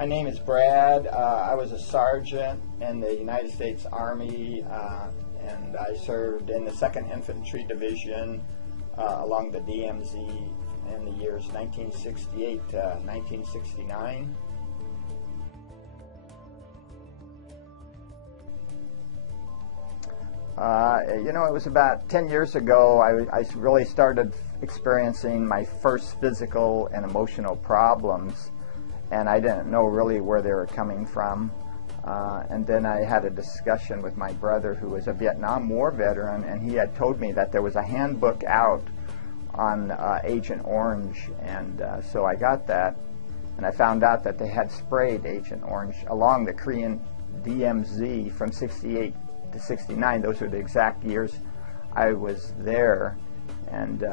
My name is Brad. I was a sergeant in the United States Army, and I served in the 2nd Infantry Division along the DMZ in the years 1968 to 1969. It was about 10 years ago I really started experiencing my first physical and emotional problems, and I didn't know really where they were coming from. And then I had a discussion with my brother, who was a Vietnam War veteran, and he had told me that there was a handbook out on Agent Orange, and so I got that, and I found out that they had sprayed Agent Orange along the Korean DMZ from 68 to 69. Those are the exact years I was there, and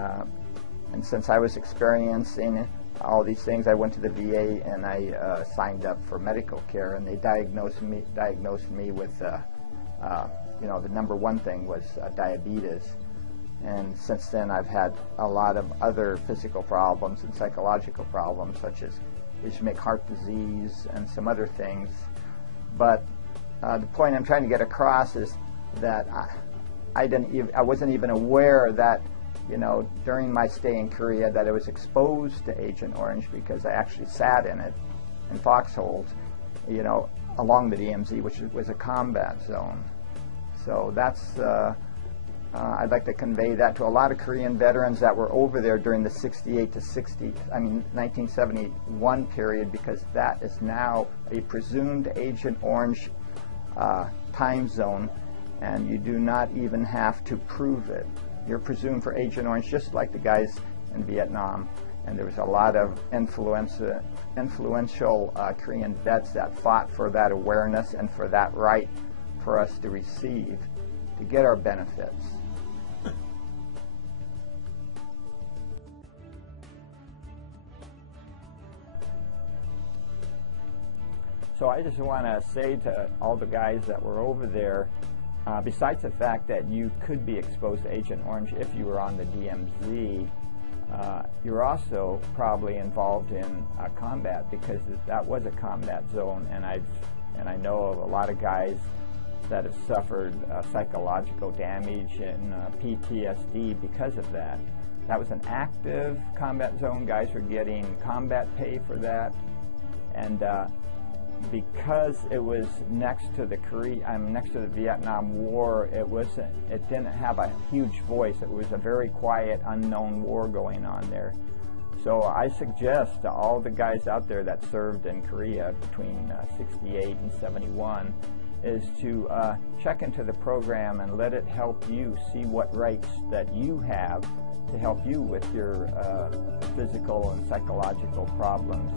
since I was experiencing all these things, I went to the VA and I signed up for medical care, and they diagnosed me with the number one thing was diabetes. And since then I've had a lot of other physical problems and psychological problems, such as ischemic heart disease and some other things. But the point I'm trying to get across is that I wasn't even aware that, during my stay in Korea, that I was exposed to Agent Orange, because I actually sat in it, in foxholes, along the DMZ, which was a combat zone. So that's, I'd like to convey that to a lot of Korean veterans that were over there during the 1971 period, because that is now a presumed Agent Orange time zone, and you do not even have to prove it. You're presumed for Agent Orange, just like the guys in Vietnam. And there was a lot of influential Korean vets that fought for that awareness and for that right for us to receive, to get our benefits. So I just want to say to all the guys that were over there, besides the fact that you could be exposed to Agent Orange if you were on the DMZ, you're also probably involved in combat, because that was a combat zone, and I know of a lot of guys that have suffered psychological damage and PTSD because of that. That was an active combat zone. Guys were getting combat pay for that, and because it was next to the Vietnam War, it didn't have a huge voice. It was a very quiet, unknown war going on there. So I suggest to all the guys out there that served in Korea between 68 and 71 is to check into the program and let it help you see what rights that you have to help you with your physical and psychological problems.